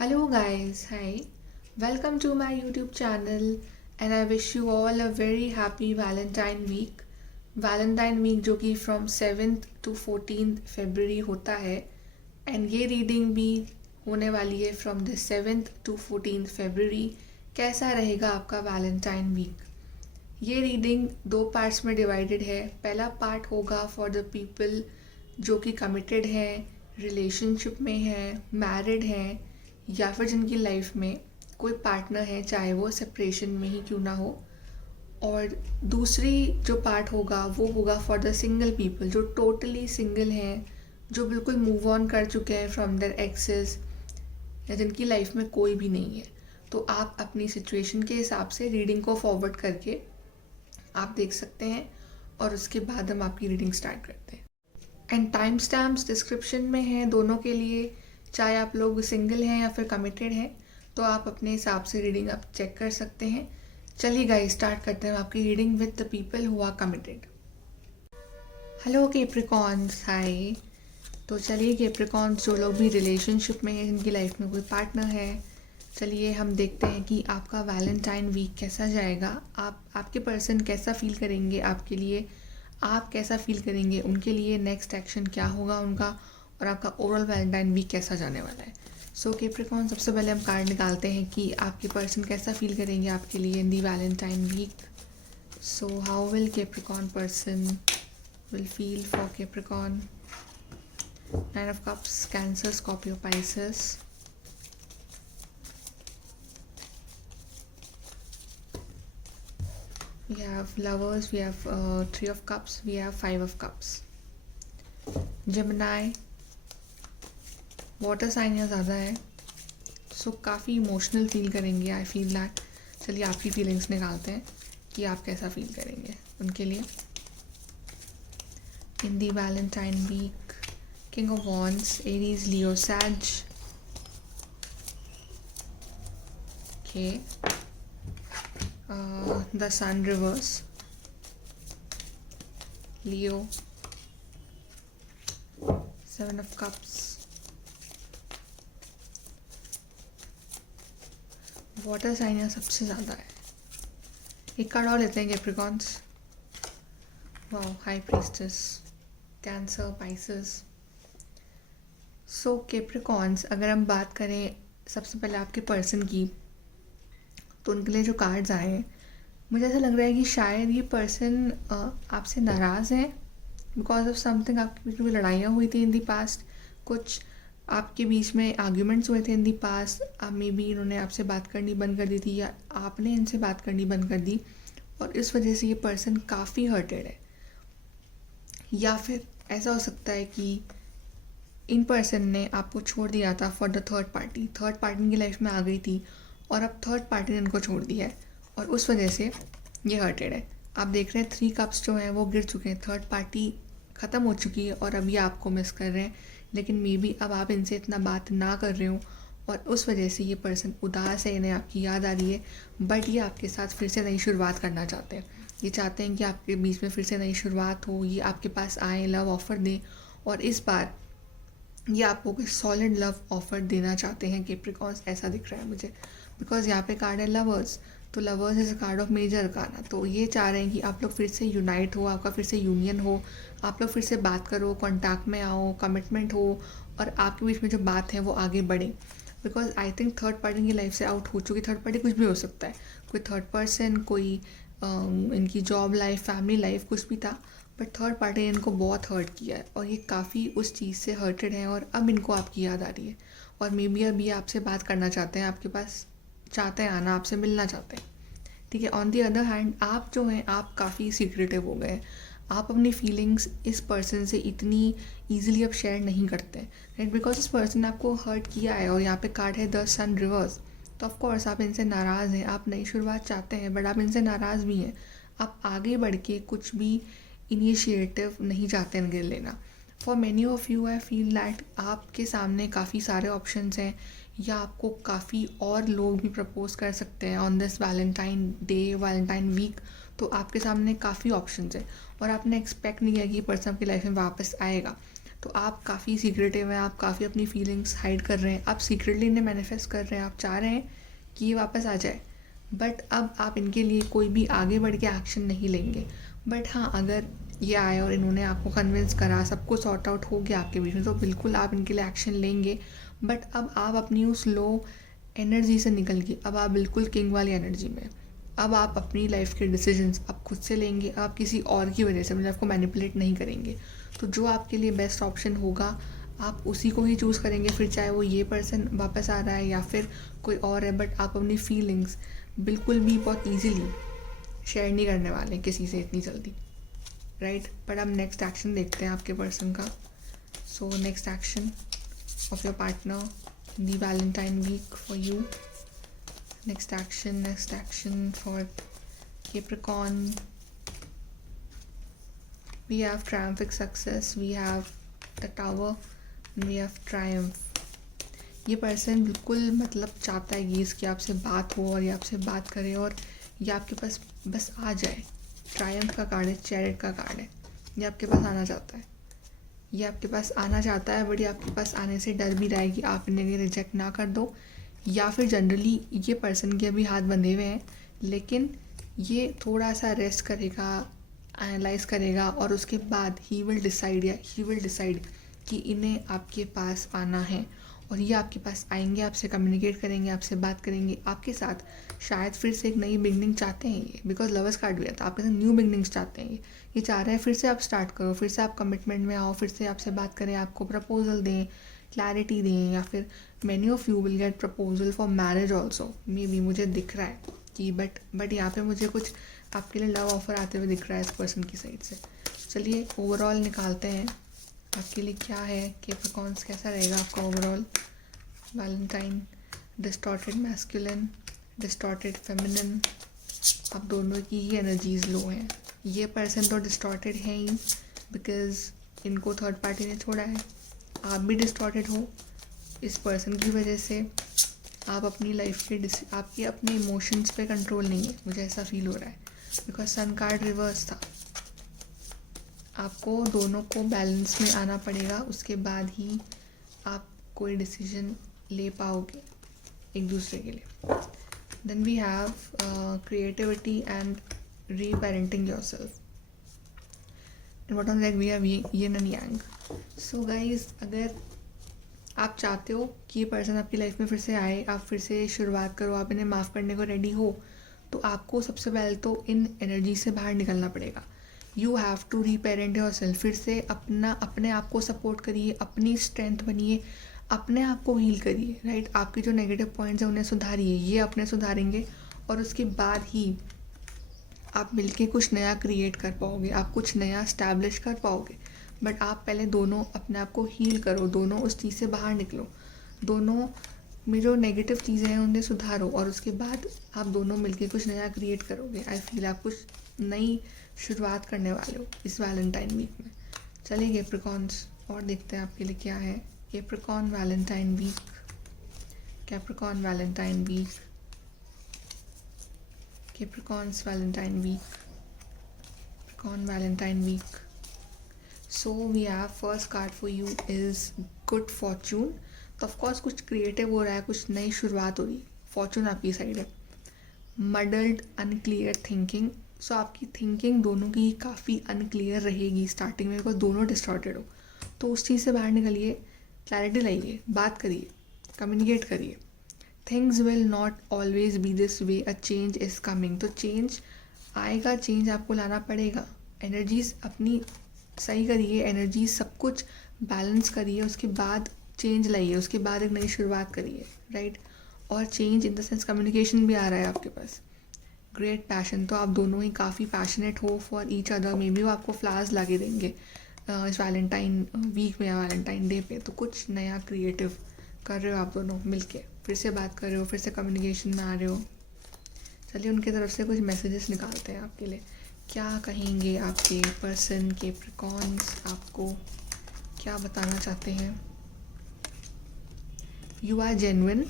Hello guys, hi. Welcome to my YouTube channel and I wish you all a very happy Valentine week. Valentine week जो कि from 7th to 14th February होता है and ये reading भी होने वाली है from the 7th to 14th February. कैसा रहेगा आपका Valentine week? ये रीडिंग दो पार्ट्स में डिवाइडेड है. पहला पार्ट होगा फॉर द पीपल जो कि कमिटेड हैं, रिलेशनशिप में हैं, मैरिड हैं या फिर जिनकी लाइफ में कोई पार्टनर है, चाहे वो सेपरेशन में ही क्यों ना हो. और दूसरी जो पार्ट होगा वो होगा फॉर द सिंगल पीपल जो टोटली सिंगल हैं, जो बिल्कुल मूव ऑन कर चुके हैं फ्रॉम देयर एक्सेस या जिनकी लाइफ में कोई भी नहीं है. तो आप अपनी सिचुएशन के हिसाब से रीडिंग को फॉरवर्ड करके आप देख सकते हैं और उसके बाद हम आपकी रीडिंग स्टार्ट करते हैं. एंड टाइम स्टैम्प्स डिस्क्रिप्शन में है दोनों के लिए, चाहे आप लोग सिंगल हैं या फिर कमिटेड हैं, तो आप अपने हिसाब से रीडिंग आप चेक कर सकते हैं. चलिए गाइस स्टार्ट करते हैं आपकी reading with the people who are committed. Hello Capricorns, hi. तो चलिए कैप्रिकॉन्स जो लोग भी रिलेशनशिप में हैं, जिनकी लाइफ में कोई पार्टनर है, चलिए हम देखते हैं कि आपका वैलेंटाइन वीक कैसा जाएगा. आपके पर्सन कैसा फील करेंगे आपके लिए, आप कैसा फील करेंगे उनके लिए, नेक्स्ट एक्शन क्या होगा उनका, और आपका ओवरऑल वैलेंटाइन वीक कैसा जाने वाला है. सो कैप्रिकॉर्न सबसे पहले हम कार्ड निकालते हैं कि आपके पर्सन कैसा फील करेंगे आपके लिए in the Valentine week. So how will Capricorn person will feel for Capricorn. 9 of Cups, Cancer, Scorpio, Pisces. We have Lovers, we have 3 of Cups, we have 5 of Cups. Gemini, water sign यहाँ ज़्यादा है, सो काफ़ी emotional feel करेंगे. I feel that. चलिए आपकी feelings निकालते हैं कि आप कैसा फील करेंगे उनके लिए in the Valentine week. King of wands, Aries, Leo, Sag. Okay. The sun reverse, Leo. 7 of Cups. Water sign यहाँ सबसे ज़्यादा है. एक कार्ड और लेते हैं Capricorns. Wow, high priestess, Cancer, Pisces. So Capricorns अगर हम बात करें सबसे पहले आपके पर्सन की, तो उनके लिए जो कार्ड्स आए हैं, मुझे ऐसा लग रहा है कि शायद ये पर्सन आपसे नाराज़ है बिकॉज ऑफ समथिंग. आपके बीच में लड़ाइयाँ हुई थी इन दी पास्ट, कुछ आपके बीच में आर्ग्यूमेंट्स हुए थे इन दी पास्ट. मे बी इन्होंने आपसे बात करनी बंद कर दी थी या आपने इनसे बात करनी बंद कर दी, और इस वजह से ये पर्सन काफ़ी हर्टेड है. या फिर ऐसा हो सकता है कि इन पर्सन ने आपको छोड़ दिया था for the third party. Third party इनकी लाइफ में आ गई थी और अब थर्ड पार्टी ने इनको छोड़ दिया है और उस वजह से ये हर्टेड है. आप देख रहे हैं 3 कप्स जो हैं वो गिर चुके हैं. थर्ड पार्टी ख़त्म हो चुकी है और अब ये आपको मिस कर रहे हैं, लेकिन मे बी अब आप इनसे इतना बात ना कर रहे हो और उस वजह से ये पर्सन उदास है, इन्हें आपकी याद आ रही है. बट ये आपके साथ फिर से नई शुरुआत करना चाहते हैं. ये चाहते हैं कि आपके बीच में फिर से नई शुरुआत हो, ये आपके पास आए, लव ऑफ़र दें, और इस बार ये आपको कोई सॉलिड लव ऑफ़र देना चाहते हैं कैप्रिकॉर्न्स. ऐसा दिख रहा है मुझे बिकॉज यहाँ पे कार्ड है लवर्स. तो lovers is a card of major arcana. तो ये चाह रहे हैं कि आप लोग फिर से यूनाइट हो, आपका फिर से यूनियन हो, आप लोग फिर से बात करो, कॉन्टैक्ट में आओ, कमिटमेंट हो, और आपके बीच में जो बात है वो आगे बढ़े. Because I think third party की लाइफ से आउट हो चुकी. थर्ड पार्टी कुछ भी हो सकता है, कोई थर्ड पर्सन, कोई इनकी जॉब लाइफ, फैमिली लाइफ, कुछ भी था, बट थर्ड पार्टी ने इनको बहुत हर्ट किया है और ये काफ़ी उस चीज़ से हर्टेड हैं और अब इनको आपकी याद आ रही है और मे बी अभी आपसे बात करना चाहते हैं, आपके पास चाहते हैं आना, आपसे मिलना चाहते हैं. ठीक है. ऑन दी अदर हैंड आप जो हैं आप काफ़ी सीक्रेटिव हो गए. आप अपनी फीलिंग्स इस पर्सन से इतनी ईजिली अब शेयर नहीं करते, राइट, बिकॉज इस पर्सन ने आपको हर्ट किया है. और यहाँ पे कार्ड है द सन रिवर्स. तो ऑफकोर्स आप इनसे नाराज़ हैं, आप नई शुरुआत चाहते हैं, बट आप इनसे नाराज़ भी हैं. आप आगे बढ़ के कुछ भी इनिशिएटिव नहीं चाहते इनके लेना. For many of you I feel that आपके सामने काफ़ी सारे ऑप्शंस हैं या आपको काफ़ी और लोग भी प्रपोज कर सकते हैं on this Valentine day, Valentine week. तो आपके सामने काफ़ी ऑप्शंस हैं और आपने एक्सपेक्ट नहीं किया कि ये पर्सन आपकी लाइफ में वापस आएगा. तो आप काफ़ी सीक्रेटिव हैं, आप काफ़ी अपनी फीलिंग्स हाइड कर रहे हैं, आप सीक्रेटली इन्हें मैनिफेस्ट कर रहे हैं, आप चाह रहे हैं कि ये वापस आ जाए, बट अब आप इनके लिए कोई भी आगे बढ़ के एक्शन नहीं लेंगे। बट हाँ, अगर ये आए और इन्होंने आपको कन्विंस करा, सब कुछ सॉर्ट आउट हो गया आपके बीच में, तो बिल्कुल आप इनके लिए एक्शन लेंगे। बट अब आप अपनी उस लो एनर्जी से निकल के अब आप बिल्कुल किंग वाली एनर्जी में, अब आप अपनी लाइफ के डिसीजंस आप खुद से लेंगे, आप किसी और की वजह से मतलब आपको मैनिपुलेट नहीं करेंगे। तो जो आपके लिए बेस्ट ऑप्शन होगा आप उसी को ही चूज़ करेंगे, फिर चाहे वो ये पर्सन वापस आ रहा है या फिर कोई और है। बट आप अपनी फीलिंग्स बिल्कुल भी बहुत ईजीली शेयर नहीं करने वाले किसी से इतनी जल्दी, राइट। बट अब नेक्स्ट एक्शन देखते हैं आपके पर्सन का। So next action of your partner the Valentine week for you. Next action for Capricorn. We have triumphant success, we have the Tower, and we have Triumph. ये person बिल्कुल मतलब चाहता है कि इसकी आपसे बात हो और ये आपसे बात करे और ये आपके पास बस आ जाए। ट्रायम्फ का कार्ड है, चैरिट का कार्ड है, ये आपके पास आना चाहता है, ये आपके पास आना चाहता है। बट ये आपके पास आने से डर भी रहा है कि आप इन्हें रिजेक्ट ना कर दो, या फिर जनरली ये पर्सन के अभी हाथ बंधे हुए हैं, लेकिन ये थोड़ा सा रेस्ट करेगा, एनालाइज करेगा और उसके बाद ही विल डिसाइड कि इन्हें आपके पास आना है। और ये आपके पास आएंगे, आपसे कम्युनिकेट करेंगे, आपसे बात करेंगे, आपके साथ शायद फिर से एक नई बिगनिंग चाहते हैं ये, बिकॉज लवर्स कार्ड भी आता है, आपके साथ न्यू बिगनिंग्स चाहते हैं ये चाह रहे हैं फिर से आप स्टार्ट करो, फिर से आप कमिटमेंट में आओ, फिर से आपसे बात करें, आपको प्रपोजल दें, क्लैरिटी दें, या फिर many of you will get proposal for marriage also may be. मुझे दिख रहा है कि बट यहाँ पे मुझे कुछ आपके लिए लव ऑफर आते हुए दिख रहा है इस पर्सन की साइड से। चलिए ओवरऑल निकालते हैं आपके लिए क्या है, कैप्रिकॉर्न्स कैसा रहेगा आपका overall Valentine. Distorted masculine, distorted feminine, आप दोनों की ही एनर्जीज लो हैं। ये पर्सन तो डिस्टॉर्टेड है ही बिकॉज इनको थर्ड पार्टी ने छोड़ा है, आप भी डिस्टॉर्टेड हो इस पर्सन की वजह से। आप अपनी लाइफ के आपके अपने इमोशंस पे कंट्रोल नहीं है, मुझे ऐसा फील हो रहा है बिकॉज सन कार्ड रिवर्स था। आपको दोनों को बैलेंस में आना पड़ेगा, उसके बाद ही आप कोई डिसीजन ले पाओगे एक दूसरे के लिए। Then we have creativity and reparenting yourself and what on like we have yin and yang. So guys, अगर आप चाहते हो कि ये पर्सन आपकी लाइफ में फिर से आए, आप फिर से शुरुआत करो, आप इन्हें माफ़ करने को रेडी हो, तो आपको सबसे पहले तो इन एनर्जी से बाहर निकलना पड़ेगा। यू हैव टू रीपेरेंट योरसेल्फ, फिर से अपने आप को सपोर्ट करिए, अपनी स्ट्रेंथ बनिए, अपने आप को हील करिए, राइट। आपके जो नेगेटिव पॉइंट्स हैं उन्हें सुधारिए, ये अपने सुधारेंगे और उसके बाद ही आप मिलके कुछ नया क्रिएट कर पाओगे, आप कुछ नया स्टैब्लिश कर पाओगे। बट आप पहले दोनों अपने आप को हील करो, दोनों उस चीज़ से बाहर निकलो, दोनों में जो नेगेटिव चीज़ें हैं उन्हें सुधारो और उसके बाद आप दोनों मिलके कुछ नया क्रिएट करोगे। आई फील आप कुछ नई शुरुआत करने वाले हो इस वैलेंटाइन वीक में। चलिए कैप्रिकॉर्न्स और देखते हैं आपके लिए क्या है। Capricorn Valentine week, Capricorn Valentine week, Capricorns Valentine week, Capricorn Valentine week. So we have first card for you is good fortune. तो ऑफकोर्स कुछ क्रिएटिव हो रहा है, कुछ नई शुरुआत हो रही है, फॉर्चून आपकी साइड है। मडल्ड अनक्लियर थिंकिंग, सो आपकी थिंकिंग दोनों की काफ़ी अनक्लियर रहेगी स्टार्टिंग में बिकॉज दोनों डिस्टॉर्टेड हो। तो उस चीज़ से बाहर निकलिए, क्लैरिटी लाइए, बात करिए, कम्युनिकेट करिए। Things will not always be this way, a change is coming. तो चेंज आएगा, चेंज आपको लाना पड़ेगा। एनर्जीज अपनी सही करिए, एनर्जीज सब कुछ बैलेंस करिए, उसके बाद चेंज लाइए, उसके बाद एक नई शुरुआत करिए, राइट। और change in the sense communication भी आ रहा है आपके पास। ग्रेट पैशन, तो आप दोनों ही काफ़ी पैशनेट हो for each other. May be वो आपको फ्लावर्स ला के देंगे इस वैलेंटाइन वीक में या वैलेंटाइन डे पे। तो कुछ नया क्रिएटिव कर रहे हो आप दोनों मिलके, फिर से बात कर रहे हो, फिर से कम्युनिकेशन में आ रहे हो। चलिए उनकी तरफ से कुछ मैसेजेस निकालते हैं आपके लिए। क्या कहेंगे आपके पर्सन कैप्रिकॉर्न्स, आपको क्या बताना चाहते हैं। You are genuine,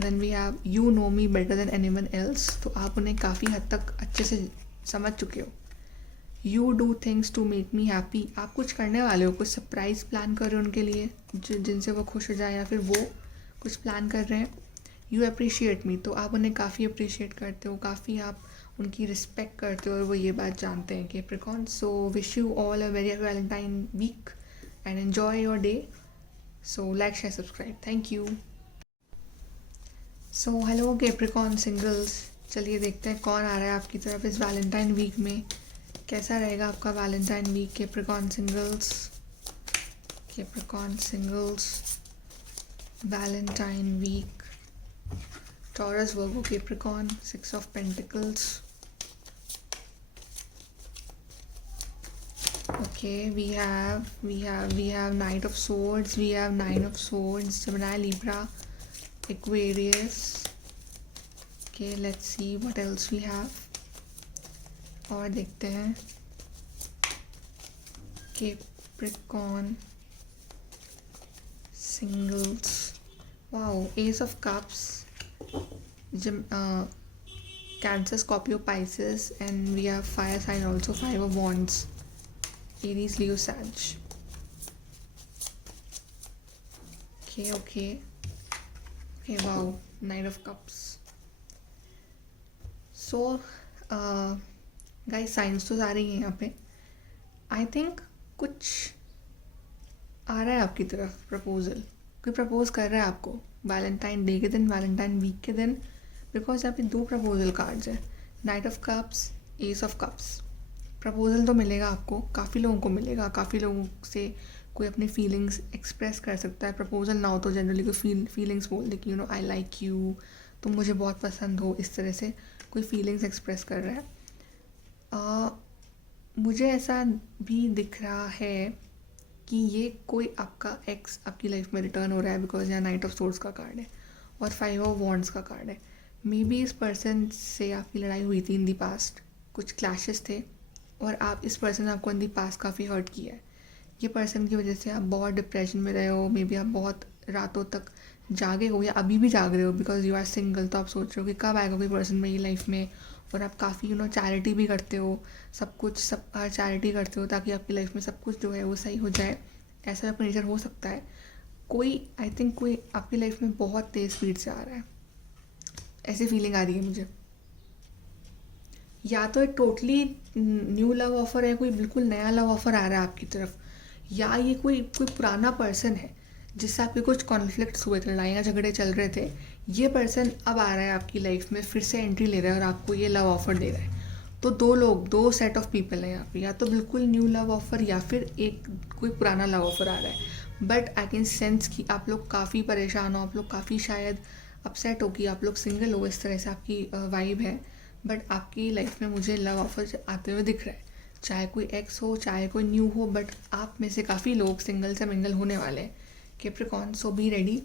then we have you know me better than anyone else. तो आप उन्हें काफ़ी हद तक अच्छे से समझ चुके हो। You do things to make me happy, आप कुछ करने वाले हो, कुछ सरप्राइज़ प्लान कर रहे हो उनके लिए जिनसे वो खुश हो जाए, या फिर वो कुछ प्लान कर रहे हैं. यू अप्रिशिएट मी, तो आप उन्हें काफ़ी अप्रिशिएट करते हो, काफ़ी आप उनकी रिस्पेक्ट करते हो और वो ये बात जानते हैं. Capricorn, so wish you all a very Valentine week and enjoy your day. So like, share, subscribe. Thank you. So hello Capricorn singles, चलिए देखते हैं कौन आ रहा है आपकी तरफ इस वैलेंटाइन वीक में. कैसा रहेगा आपका Valentine week Capricorn singles. Capricorn singles Valentine week. Taurus, Virgo, Capricorn, Six of Pentacles. Okay, we have Knight of Swords, we have Nine of Swords, Gemini, Libra, Aquarius. Okay, let's see what else we have. और देखते हैं. Capricorn singles. Wow, Ace of Cups. Cancer, Scorpio, Pisces, and we have fire sign also, Five of Wands, Aries, Leo, Sag. Okay, wow, Nine of Cups. So guys, science तो सारे ही हैं यहाँ पे. I think कुछ आ रहा है आपकी तरफ प्रपोजल, कोई प्रपोज कर रहा है आपको वैलेंटाइन डे के दिन, वैलेंटाइन वीक के दिन. बिकॉज यहाँ पे 2 प्रपोजल कार्ड्स हैं, night of cups, S of cups. Proposal तो मिलेगा आपको, काफ़ी लोगों को मिलेगा, काफ़ी लोगों से कोई अपनी फीलिंग्स एक्सप्रेस कर सकता है. प्रपोजल ना हो तो जनरली कोई फीलिंग्स बोल दे कि you know I like you, तुम मुझे बहुत पसंद हो, इस तरह से कोई फीलिंग्स एक्सप्रेस कर रहा है. मुझे ऐसा भी दिख रहा है कि ये कोई आपका एक्स आपकी लाइफ में रिटर्न हो रहा है, बिकॉज यहाँ नाइट ऑफ सोर्ड्स का कार्ड है और 5 ऑफ वॉन्ड्स का कार्ड है. मे बी इस पर्सन से आपकी लड़ाई हुई थी इन दी पास्ट, कुछ क्लैशेस थे और आप इस पर्सन ने आपको इन दी पास्ट काफ़ी हर्ट किया है. ये पर्सन की वजह से आप बहुत डिप्रेशन में रहे हो, मे बी आप बहुत रातों तक जागे हो या अभी भी जाग रहे हो बिकॉज यू आर सिंगल. तो आप सोच रहे हो कि कब आएगा कोई पर्सन मेरी लाइफ में, और आप काफ़ी चैरिटी भी करते हो, सब हर चैरिटी करते हो ताकि आपकी लाइफ में सब कुछ जो है वो सही हो जाए. ऐसा आपका नेचर हो सकता है. आई थिंक कोई आपकी लाइफ में बहुत तेज़ स्पीड से आ रहा है, ऐसी फीलिंग आ रही है मुझे. या तो एक टोटली न्यू लव ऑफर है, कोई बिल्कुल नया लव ऑफर आ रहा है आपकी तरफ, या ये कोई पुराना पर्सन है जिससे आपके कुछ कॉन्फ्लिक्ट्स हुए थे, लड़ाइयाँ झगड़े चल रहे थे. ये पर्सन अब आ रहा है आपकी लाइफ में, फिर से एंट्री ले रहा है और आपको ये लव ऑफर दे रहा है. तो 2 सेट ऑफ पीपल हैं यहाँ पे, या तो बिल्कुल न्यू लव ऑफर या फिर एक कोई पुराना लव ऑफर आ रहा है. बट आई कैन सेंस कि आप लोग काफ़ी परेशान हो, आप लोग काफ़ी शायद अपसेट हो कि आप लोग सिंगल हो, इस तरह से आपकी वाइब है. बट आपकी लाइफ में मुझे लव ऑफर आते हुए दिख रहा है, चाहे कोई एक्स हो चाहे कोई न्यू हो, बट आप में से काफ़ी लोग सिंगल से मिंगल होने वाले हैं. Capricorn, so be ready.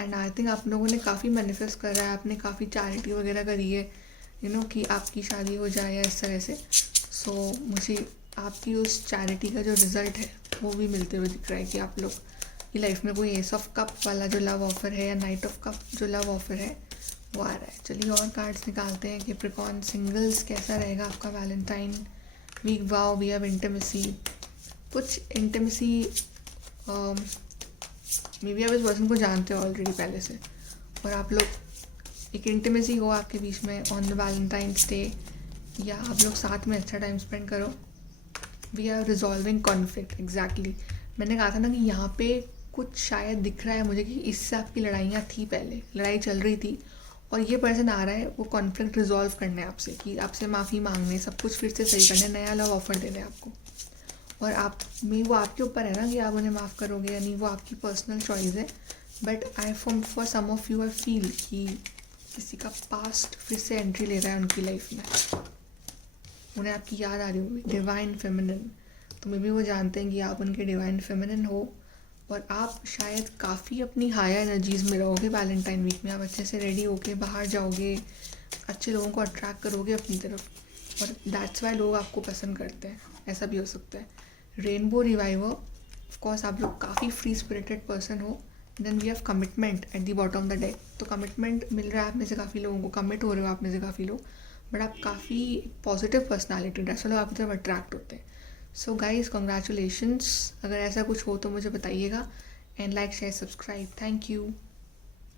And I think आप लोगों ने काफ़ी मैनिफेस्ट करा है, आपने काफ़ी चैरिटी वगैरह करी है कि आपकी शादी हो जाए या इस तरह से. सो मुझे आपकी उस चैरिटी का जो रिज़ल्ट है वो भी मिलते हुए दिख रहा है कि आप लोग की लाइफ में कोई एस ऑफ कप वाला जो लव ऑफर है या नाइट ऑफ कप जो लव ऑफर है वो आ रहा है. चलिए और कार्ड्स निकालते हैं. कैप्रिकॉर्न सिंगल्स, कैसा रहेगा आपका Valentine week. Wow, we have intimacy. कुछ इंटिमेसी, मे बी आप इस पर्सन को जानते हो ऑलरेडी पहले से, और आप लोग एक इंटिमेसी हो आपके बीच में ऑन द वैलेंटाइंस डे, या आप लोग साथ में अच्छा टाइम स्पेंड करो. We are resolving conflict. Exactly, मैंने कहा था ना कि यहाँ पे कुछ शायद दिख रहा है मुझे कि इससे आपकी लड़ाइयाँ थी, पहले लड़ाई चल रही थी और ये पर्सन आ रहा है वो कॉन्फ्लिक्ट रिजॉल्व करने आपसे, कि आपसे माफ़ी मांगने, सब कुछ फिर से सही करने, नया लव ऑफर देने आपको. और आप में वो आपके ऊपर है ना कि आप उन्हें माफ़ करोगे या नहीं, वो आपकी पर्सनल चॉइस है. But for some of you I feel कि किसी का पास्ट फिर से एंट्री ले रहा है उनकी लाइफ में, उन्हें आपकी याद आ रही होगी, डिवाइन फेमिनिन. तो मे बी वो जानते हैं कि आप उनके डिवाइन फेमिनिन हो और आप शायद काफ़ी अपनी हायर एनर्जीज़ में रहोगे वैलेंटाइन वीक में. आप अच्छे से रेडी होके बाहर जाओगे, अच्छे लोगों को अट्रैक्ट करोगे अपनी तरफ, और दैट्स वाई लोग आपको पसंद करते हैं. ऐसा भी हो सकता है. रेनबो रिवाइवर, ऑफकोर्स आप लोग काफ़ी फ्री स्पिरिटेड पर्सन हो. Then we have commitment at the bottom of the deck. तो कमिटमेंट मिल रहा है आप में से काफ़ी लोगों को, कमिट हो रहे हो आप में से काफ़ी लोग. बट आप काफ़ी पॉजिटिव पर्सनालिटी, दैट्स वाले आपकी तरफ अट्रैक्ट होते हैं. So guys congratulations. अगर ऐसा कुछ हो तो मुझे बताइएगा. And like share subscribe. Thank you.